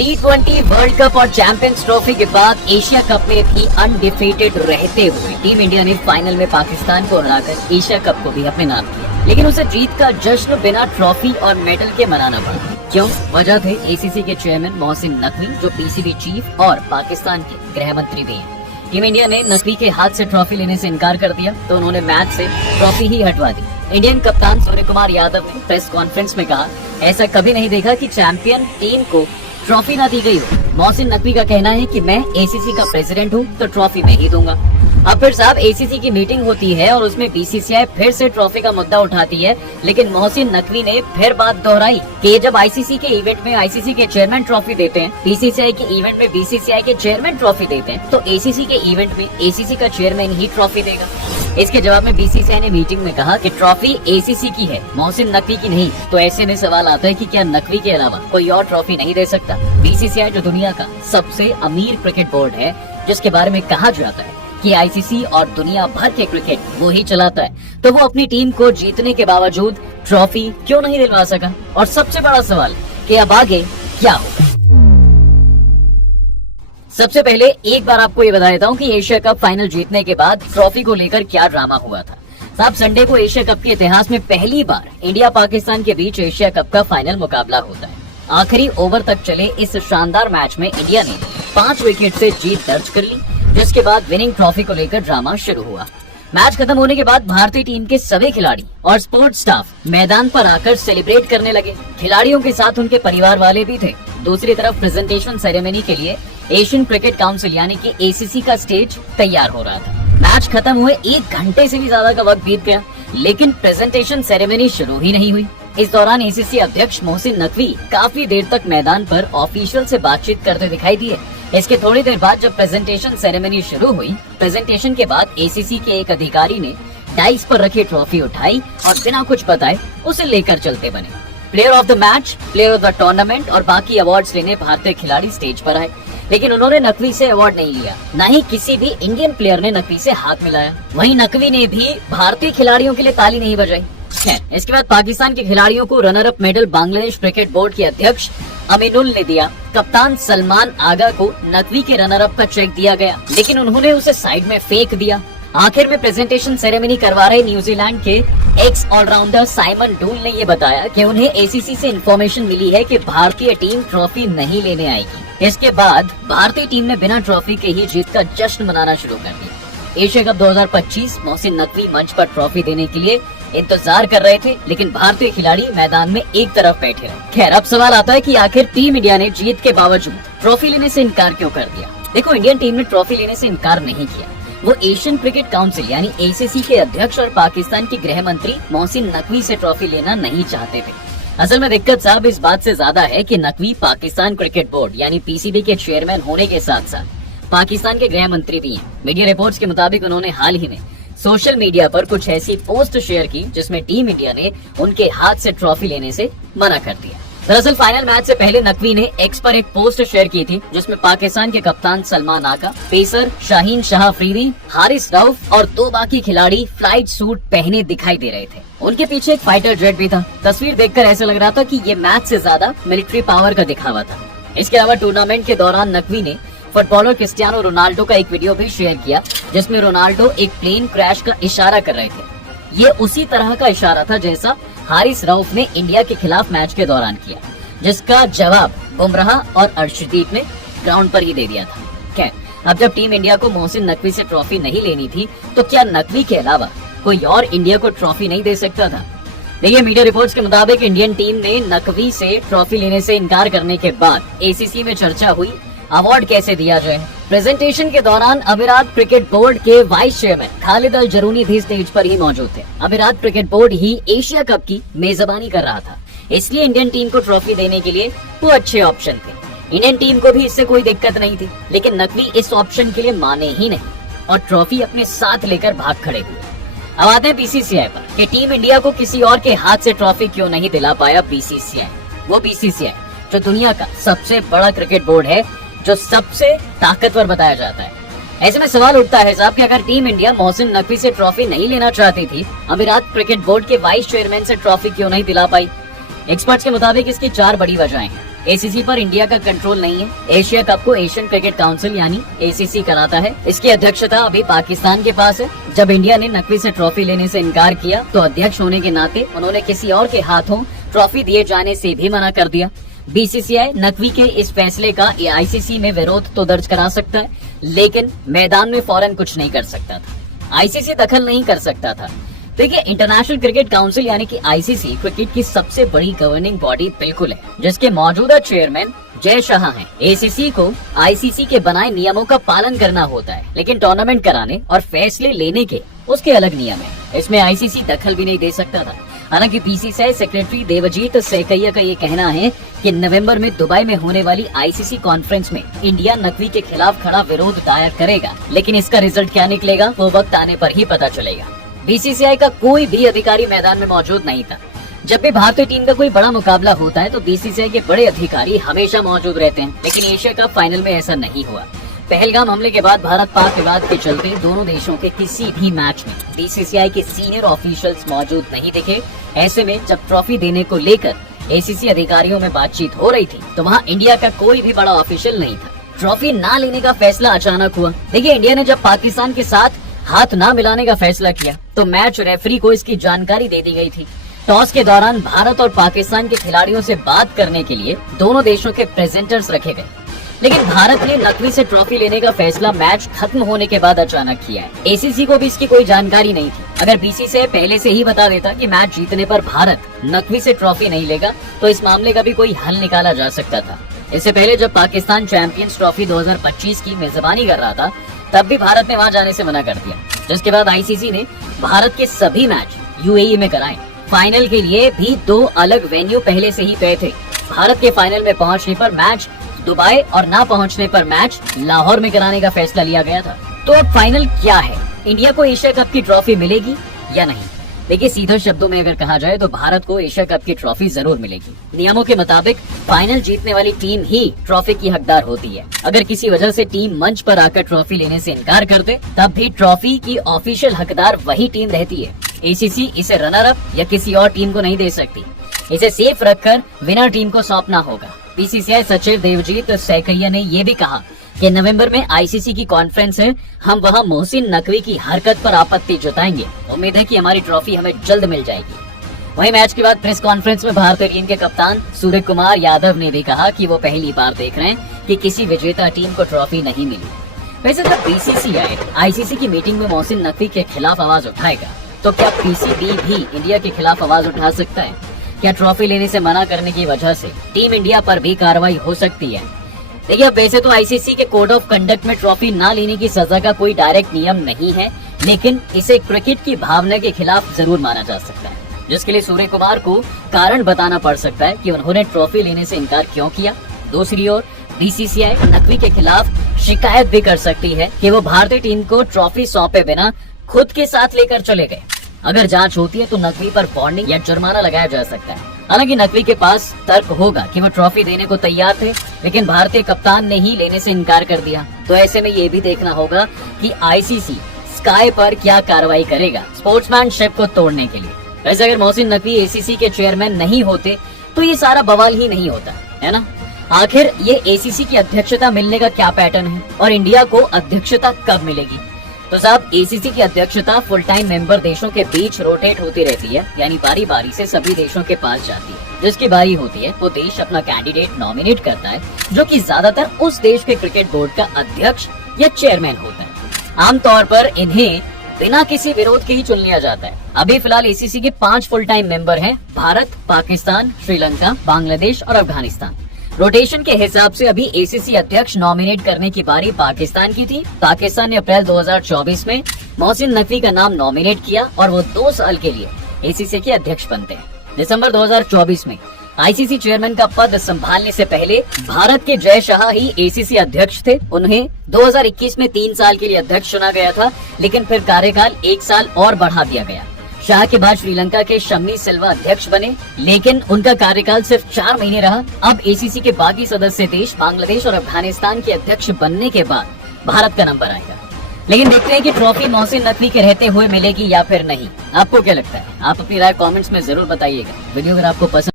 T20 world cup और champions trophy के बाद एशिया कप में भी अनडिफीटेड रहते हुए टीम इंडिया ने फाइनल में पाकिस्तान को हराकर एशिया कप को भी अपने नाम किया, लेकिन उसे जीत का जश्न बिना ट्रॉफी और मेडल के मनाना पड़ा। क्यों? वजह थे एसीसी के चेयरमैन मोहसिन नकवी, जो पीसीबी चीफ और पाकिस्तान के गृह मंत्री भी हैं। टीम इंडिया ने नकवी के हाथ से ट्रॉफी लेने से इनकार कर दिया तो उन्होंने मैच से ट्रॉफी ही हटवा दी। इंडियन कप्तान सूर्य कुमार यादव ने प्रेस कॉन्फ्रेंस में कहा, ऐसा कभी नहीं देखा कि चैंपियन टीम को ट्रॉफी ना दी गई हो। मोहसिन नकवी का कहना है कि मैं एसीसी का प्रेसिडेंट हूँ तो ट्रॉफी मैं ही दूंगा। अब फिर साहब एसीसी की मीटिंग होती है और उसमें बीसीसीआई फिर से ट्रॉफी का मुद्दा उठाती है, लेकिन मोहसिन नकवी ने फिर बात दोहराई कि जब आईसीसी के इवेंट में आईसीसी के चेयरमैन ट्रॉफी देते हैं, बीसीसीआई के इवेंट में बीसीसीआई के चेयरमैन ट्रॉफी देते हैं, तो एसीसी के इवेंट में एसीसी का चेयरमैन ही ट्रॉफी देगा। इसके जवाब में बीसीसीआई ने मीटिंग में कहा कि ट्रॉफी एसीसी की है, मोहसिन नकवी की नहीं। तो ऐसे में सवाल आता है कि क्या नकवी के अलावा कोई और ट्रॉफी नहीं दे सकता? बीसीसीआई जो दुनिया का सबसे अमीर क्रिकेट बोर्ड है, जिसके बारे में कहा जाता है कि आईसीसी और दुनिया भर के क्रिकेट वो ही चलाता है, तो वो अपनी टीम को जीतने के बावजूद ट्रॉफी क्यों नहीं दिलवा सका? और सबसे बड़ा सवाल कि अब आगे क्या होगा। सबसे पहले एक बार आपको ये बता देता हूँ कि एशिया कप फाइनल जीतने के बाद ट्रॉफी को लेकर क्या ड्रामा हुआ था। साहब संडे को एशिया कप के इतिहास में पहली बार इंडिया पाकिस्तान के बीच एशिया कप का फाइनल मुकाबला होता है। आखिरी ओवर तक चले इस शानदार मैच में इंडिया ने 5 विकेट से जीत दर्ज कर ली, जिसके बाद विनिंग ट्रॉफी को लेकर ड्रामा शुरू हुआ। मैच खत्म होने के बाद भारतीय टीम के सभी खिलाड़ी और स्पोर्ट्स स्टाफ मैदान पर आकर सेलिब्रेट करने लगे। खिलाड़ियों के साथ उनके परिवार वाले भी थे। दूसरी तरफ प्रेजेंटेशन सेरेमनी के लिए एशियन क्रिकेट काउंसिल यानी कि एसीसी का स्टेज तैयार हो रहा था। मैच खत्म हुए 1 घंटे से भी ज्यादा का वक्त बीत गया, लेकिन प्रेजेंटेशन सेरेमनी शुरू ही नहीं हुई। इस दौरान एसीसी अध्यक्ष मोहसिन नकवी काफी देर तक मैदान पर ऑफिशियल से बातचीत करते दिखाई दिए। इसके थोड़ी देर बाद जब प्रेजेंटेशन सेरेमनी शुरू हुई, प्रेजेंटेशन के बाद एसीसी के एक अधिकारी ने डाइस पर रखी ट्रॉफी उठाई और बिना कुछ बताए उसे लेकर चलते बने। Player of the match, player of the tournament और बाकी अवार्ड्स लेने भारतीय खिलाड़ी स्टेज पर आए, लेकिन उन्होंने नकवी से अवार्ड नहीं लिया। न ही किसी भी इंडियन प्लेयर ने नकवी से हाथ मिलाया। वहीं नकवी ने भी भारतीय खिलाड़ियों के लिए ताली नहीं बजाई। इसके बाद पाकिस्तान के खिलाड़ियों को runner up medal Bangladesh cricket board के अध्यक्ष अमीनुल ने दिया। कप्तान सलमान आगा को नकवी के रनर अप का चेक दिया गया, लेकिन उन्होंने उसे साइड में फेंक दिया। आखिर में प्रेजेंटेशन सेरेमनी करवा रहे न्यूजीलैंड के एक्स ऑलराउंडर साइमन डूल ने ये बताया कि उन्हें एसीसी से इन्फॉर्मेशन मिली है कि भारतीय टीम ट्रॉफी नहीं लेने आएगी। इसके बाद भारतीय टीम ने बिना ट्रॉफी के ही जीत का जश्न मनाना शुरू कर दिया। एशिया कप 2025 मोहसिन नकवी मंच पर ट्रॉफी देने के लिए इंतजार कर रहे थे, लेकिन भारतीय खिलाड़ी मैदान में एक तरफ बैठे रहे। खैर अब सवाल आता है कि आखिर टीम इंडिया ने जीत के बावजूद ट्रॉफी लेने से इनकार क्यों कर दिया। देखो, इंडियन टीम ने ट्रॉफी लेने से इनकार नहीं किया। वो एशियन क्रिकेट काउंसिल यानी एसीसी के अध्यक्ष और पाकिस्तान के गृह मंत्री मोहसिन नकवी से ट्रॉफी लेना नहीं चाहते थे। असल में दिक्कत साहब इस बात से ज्यादा है कि नकवी पाकिस्तान क्रिकेट बोर्ड यानी पीसीबी के चेयरमैन होने के साथ साथ पाकिस्तान के गृह मंत्री भी हैं। मीडिया रिपोर्ट्स के मुताबिक उन्होंने हाल ही में सोशल मीडिया पर कुछ ऐसी पोस्ट शेयर की जिसमें टीम इंडिया ने उनके हाथ से ट्रॉफी लेने से मना कर दिया। दरअसल फाइनल मैच से पहले नकवी ने एक्स पर एक पोस्ट शेयर की थी, जिसमें पाकिस्तान के कप्तान सलमान आगा, पेसर शाहीन शाह अफरीदी, हारिस रऊफ और 2 बाकी खिलाड़ी फ्लाइट सूट पहने दिखाई दे रहे थे। उनके पीछे एक फाइटर जेट भी था। तस्वीर देखकर ऐसा लग रहा था कि ये मैच से ज्यादा मिलिट्री पावर का दिखावा था। इसके अलावा टूर्नामेंट के दौरान नकवी ने फुटबॉलर क्रिस्टियानो रोनाल्डो का एक वीडियो भी शेयर किया, जिसमें रोनाल्डो एक प्लेन क्रैश का इशारा कर रहे थे। ये उसी तरह का इशारा था जैसा हारिस रऊफ ने इंडिया के खिलाफ मैच के दौरान किया, जिसका जवाब बुमराह और अर्शदीप ने ग्राउंड पर ही दे दिया था। खैर अब जब टीम इंडिया को मोहसिन नकवी से ट्रॉफी नहीं लेनी थी, तो क्या नकवी के अलावा कोई और इंडिया को ट्रॉफी नहीं दे सकता था? देखिए, मीडिया रिपोर्ट्स के मुताबिक इंडियन टीम ने नकवी से ट्रॉफी लेने से इनकार करने के बाद एसीसी में चर्चा हुई अवार्ड कैसे दिया जाए। प्रेजेंटेशन के दौरान अमीरात क्रिकेट बोर्ड के वाइस चेयरमैन खालिद अल जरूनी भी स्टेज पर ही मौजूद थे। अमीरात क्रिकेट बोर्ड ही एशिया कप की मेजबानी कर रहा था, इसलिए इंडियन टीम को ट्रॉफी देने के लिए वो अच्छे ऑप्शन थे। इंडियन टीम को भी इससे कोई दिक्कत नहीं थी, लेकिन नकवी इस ऑप्शन के लिए माने ही नहीं और ट्रॉफी अपने साथ लेकर भाग खड़े हुए। अब आते हैं बीसीसीआई पर कि टीम इंडिया को किसी और के हाथ से ट्रॉफी क्यों नहीं दिला पाया बीसीसीआई। वो बीसीसीआई जो दुनिया का सबसे बड़ा क्रिकेट बोर्ड है, जो सबसे ताकतवर बताया जाता है। ऐसे में सवाल उठता है साहब कि अगर टीम इंडिया मोहसिन नकवी से ट्रॉफी नहीं लेना चाहती थी, अमीरात क्रिकेट बोर्ड के वाइस चेयरमैन से ट्रॉफी क्यों नहीं दिला पाई? एक्सपर्ट्स के मुताबिक इसकी 4 बड़ी वजहें हैं। एसीसी पर इंडिया का कंट्रोल नहीं है। एशिया कप को एशियन क्रिकेट काउंसिल यानी एसीसी कराता है। इसकी अध्यक्षता अभी पाकिस्तान के पास है। जब इंडिया ने नकवी से ट्रॉफी लेने से इनकार किया तो अध्यक्ष होने के नाते उन्होंने किसी और के हाथों ट्रॉफी दिए जाने से भी मना कर दिया। बीसीसीआई नकवी के इस फैसले का आईसीसी में विरोध तो दर्ज करा सकता है, लेकिन मैदान में फौरन कुछ नहीं कर सकता था। आईसीसी दखल नहीं कर सकता था। देखिए, इंटरनेशनल क्रिकेट काउंसिल यानी कि आईसीसी क्रिकेट की सबसे बड़ी गवर्निंग बॉडी बिल्कुल है, जिसके मौजूदा चेयरमैन जय शाह हैं। एसीसी को आईसीसी के बनाए नियमों का पालन करना होता है, लेकिन टूर्नामेंट कराने और फैसले लेने के उसके अलग नियम है। इसमें आईसीसी दखल भी नहीं दे सकता था। हालांकि बीसीसीआई सेक्रेटरी देवजीत सैकैया का ये कहना है कि नवंबर में दुबई में होने वाली आईसीसी कॉन्फ्रेंस में इंडिया नकवी के खिलाफ खड़ा विरोध दायर करेगा, लेकिन इसका रिजल्ट क्या निकलेगा वो वक्त आने पर ही पता चलेगा। बीसीसीआई का कोई भी अधिकारी मैदान में मौजूद नहीं था। जब भी भारतीय टीम का कोई बड़ा मुकाबला होता है तो बीसीसीआई के बड़े अधिकारी हमेशा मौजूद रहते हैं, लेकिन एशिया कप फाइनल में ऐसा नहीं हुआ। पहलगाम हमले के बाद भारत पाक विवाद के चलते दोनों देशों के किसी भी मैच में बीसीसीआई के सीनियर ऑफिशियल्स मौजूद नहीं दिखे। ऐसे में जब ट्रॉफी देने को लेकर एसीसी अधिकारियों में बातचीत हो रही थी तो वहाँ इंडिया का कोई भी बड़ा ऑफिशियल नहीं था। ट्रॉफी ना लेने का फैसला अचानक हुआ। देखिए, इंडिया ने जब पाकिस्तान के साथ हाथ ना मिलाने का फैसला किया तो मैच रेफरी को इसकी जानकारी दे दी गई थी। टॉस के दौरान भारत और पाकिस्तान के खिलाड़ियों से बात करने के लिए दोनों देशों के प्रेजेंटर्स रखे गए, लेकिन भारत ने नकवी से ट्रॉफी लेने का फैसला मैच खत्म होने के बाद अचानक किया है। एसीसी को भी इसकी कोई जानकारी नहीं थी। अगर बीसीसीआई पहले से ही बता देता कि मैच जीतने पर भारत नकवी से ट्रॉफी नहीं लेगा तो इस मामले का भी कोई हल निकाला जा सकता था। इससे पहले जब पाकिस्तान चैंपियंस ट्रॉफी 2025 की मेजबानी कर रहा था तब भी भारत ने वहां जाने से मना कर दिया, जिसके बाद आईसीसी ने भारत के सभी मैच यूएई में कराए। फाइनल के लिए भी 2 अलग वेन्यू पहले से ही तय थे। भारत के फाइनल में पहुंचने पर मैच दुबई और ना पहुंचने पर मैच लाहौर में कराने का फैसला लिया गया था। तो अब फाइनल क्या है? इंडिया को एशिया कप की ट्रॉफी मिलेगी या नहीं? देखिए, सीधे शब्दों में अगर कहा जाए तो भारत को एशिया कप की ट्रॉफी जरूर मिलेगी। नियमों के मुताबिक फाइनल जीतने वाली टीम ही ट्रॉफी की हकदार होती है। अगर किसी वजह से टीम मंच पर आकर ट्रॉफी लेने से इनकार कर दे तब भी ट्रॉफी की ऑफिशियल हकदार वही टीम रहती है। एसीसी इसे रनर अप या किसी और टीम को नहीं दे सकती। इसे सेफ रखकर विनर टीम को सौंपना होगा। बीसीसीआई सचिव देवजीत सैकैया ने ये भी कहा कि नवंबर में आईसीसी की कॉन्फ्रेंस है, हम वहां मोहसिन नकवी की हरकत पर आपत्ति जताएंगे। उम्मीद है कि हमारी ट्रॉफी हमें जल्द मिल जाएगी। वहीं मैच के बाद प्रेस कॉन्फ्रेंस में भारतीय टीम के कप्तान सूर्य कुमार यादव ने भी कहा कि वो पहली बार देख रहे हैं कि किसी विजेता टीम को ट्रॉफी नहीं मिली। वैसे जब बीसीसीआई आईसीसी की मीटिंग में मोहसिन नकवी के खिलाफ आवाज उठाएगा तो क्या पीसीबी भी इंडिया के खिलाफ आवाज उठा सकता है? क्या ट्रॉफी लेने से मना करने की वजह से टीम इंडिया पर भी कार्रवाई हो सकती है? देखिए, वैसे तो आईसीसी के कोड ऑफ कंडक्ट में ट्रॉफी ना लेने की सजा का कोई डायरेक्ट नियम नहीं है, लेकिन इसे क्रिकेट की भावना के खिलाफ जरूर माना जा सकता है, जिसके लिए सूर्य कुमार को कारण बताना पड़ सकता है कि उन्होंने ट्रॉफी लेने से इनकार क्यों किया। दूसरी ओर बीसीसीआई नकवी के खिलाफ शिकायत भी कर सकती है कि वो भारतीय टीम को ट्रॉफी सौंपे बिना खुद के साथ लेकर चले गए। अगर जांच होती है तो नकवी पर वार्निंग या जुर्माना लगाया जा सकता है। हालांकि नकवी के पास तर्क होगा कि वो ट्रॉफी देने को तैयार थे, लेकिन भारतीय कप्तान ने ही लेने से इनकार कर दिया। तो ऐसे में ये भी देखना होगा कि आईसीसी स्काई पर क्या कार्रवाई करेगा स्पोर्ट्समैनशिप को तोड़ने के लिए। वैसे अगर मोहसिन नकवी एसीसी के चेयरमैन नहीं होते तो ये सारा बवाल ही नहीं होता, है ना। आखिर ये एसीसी की अध्यक्षता मिलने का क्या पैटर्न है और इंडिया को अध्यक्षता कब मिलेगी? तो साहब, एसीसी की अध्यक्षता फुल टाइम मेंबर देशों के बीच रोटेट होती रहती है, यानी बारी बारी से सभी देशों के पास जाती है। जिसकी बारी होती है वो देश अपना कैंडिडेट नॉमिनेट करता है, जो कि ज्यादातर उस देश के क्रिकेट बोर्ड का अध्यक्ष या चेयरमैन होता है। आमतौर पर इन्हें बिना किसी विरोध के ही चुन लिया जाता है। अभी फिलहाल एसीसी के 5 फुल टाइम मेंबर हैं, भारत, पाकिस्तान, श्रीलंका, बांग्लादेश और अफगानिस्तान। रोटेशन के हिसाब से अभी एसीसी अध्यक्ष नॉमिनेट करने की बारी पाकिस्तान की थी। पाकिस्तान ने अप्रैल 2024 में मोहसिन नकवी का नाम नॉमिनेट किया और वो 2 साल के लिए एसीसी के अध्यक्ष बनते हैं। दिसंबर 2024 में आईसीसी चेयरमैन का पद संभालने से पहले भारत के जय शाह ही एसीसी अध्यक्ष थे। उन्हें 2021 में 3 साल के लिए अध्यक्ष चुना गया था, लेकिन फिर कार्यकाल 1 साल और बढ़ा दिया गया। शाह के बाद श्रीलंका के शम्मी सिल्वा अध्यक्ष बने, लेकिन उनका कार्यकाल सिर्फ 4 महीने रहा। अब एसीसी के बाकी सदस्य देश बांग्लादेश और अफगानिस्तान के अध्यक्ष बनने के बाद भारत का नंबर आएगा। लेकिन देखते हैं कि ट्रॉफी मोहसिन नकवी के रहते हुए मिलेगी या फिर नहीं। आपको क्या लगता है? आप अपनी राय कमेंट्स में जरूर बताइएगा। वीडियो अगर आपको पसंद